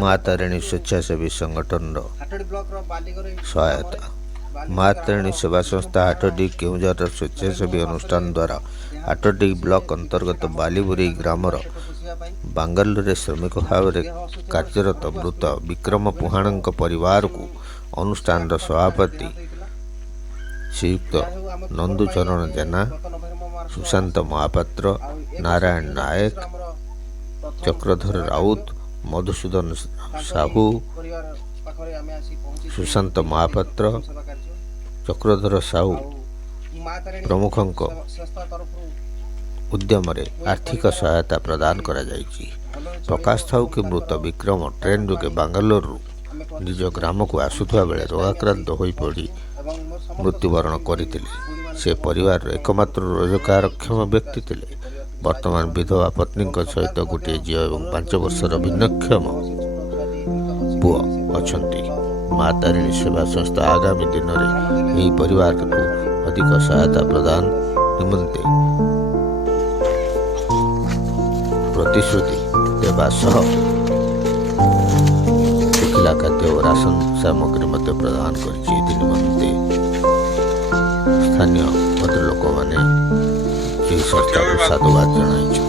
ମା ତାରିଣୀ ସ୍ୱେଚ୍ଛାସେବୀ ସଂଗଠନର ସହାୟତା। ମା ତାରିଣୀ ସେବା ସଂସ୍ଥା ହାଟଡି କେଉଁଝରର ସ୍ୱେଚ୍ଛାସେବୀ ଅନୁଷ୍ଠାନ ଦ୍ୱାରା ହାଟଡି ବ୍ଲକ ଅନ୍ତର୍ଗତ ବାଲିବୁରେଇ ଗ୍ରାମର ବାଙ୍ଗାଲୋରରେ ଶ୍ରମିକ ଭାବରେ କାର୍ଯ୍ୟରତ ମୃତ ବିକ୍ରମ ପୁହାଣଙ୍କ ପରିବାରକୁ ଅନୁଷ୍ଠାନର ସଭାପତି ଶ୍ରୀଯୁକ୍ତ ନନ୍ଦୁଚରଣ ଜେନା, ସୁଶାନ୍ତ ମହାପାତ୍ର, ନାରାୟଣ ନାୟକ, ଚକ୍ରଧର ରାଉତ, ମଧୁସୂଦନ ସାହୁ, ସୁଶାନ୍ତ ମହାପାତ୍ର, ଚକ୍ରଧର ସାହୁ ପ୍ରମୁଖଙ୍କ ଉଦ୍ୟମରେ ଆର୍ଥିକ ସହାୟତା ପ୍ରଦାନ କରାଯାଇଛି। ପ୍ରକାଶ ଥାଉ କି ମୃତ ବିକ୍ରମ ଟ୍ରେନ୍ ଯୋଗେ ବାଙ୍ଗାଲୋରରୁ ନିଜ ଗ୍ରାମକୁ ଆସୁଥିବା ବେଳେ ରୋଗାକ୍ରାନ୍ତ ହୋଇପଡ଼ି ମୃତ୍ୟୁବରଣ କରିଥିଲେ। ସେ ପରିବାରର ଏକମାତ୍ର ରୋଜଗାରକ୍ଷମ ବ୍ୟକ୍ତି ଥିଲେ। ବର୍ତ୍ତମାନ ବିଧବା ପତ୍ନୀଙ୍କ ସହିତ ଗୋଟିଏ ଝିଅ ଏବଂ 5 ବର୍ଷର ଭିନ୍ନକ୍ଷମ ପୁଅ ଅଛନ୍ତି। ମା ତାରିଣୀ ସେବା ସଂସ୍ଥା ଆଗାମୀ ଦିନରେ ଏହି ପରିବାରକୁ ଅଧିକ ସହାୟତା ପ୍ରଦାନ ନିମନ୍ତେ ପ୍ରତିଶ୍ରୁତି ଦେବା ସହ ଶୁଖିଲା ଖାଦ୍ୟ ଓ ରାସନ ସାମଗ୍ରୀ ମଧ୍ୟ ପ୍ରଦାନ କରିଛି। ଏଥି ନିମନ୍ତେ ସ୍ଥାନୀୟ ଭଦ୍ରଲୋକମାନେ ଏହି ସଂସ୍ଥାକୁ ସାଧୁବାଦ ଜଣାଇଛନ୍ତି।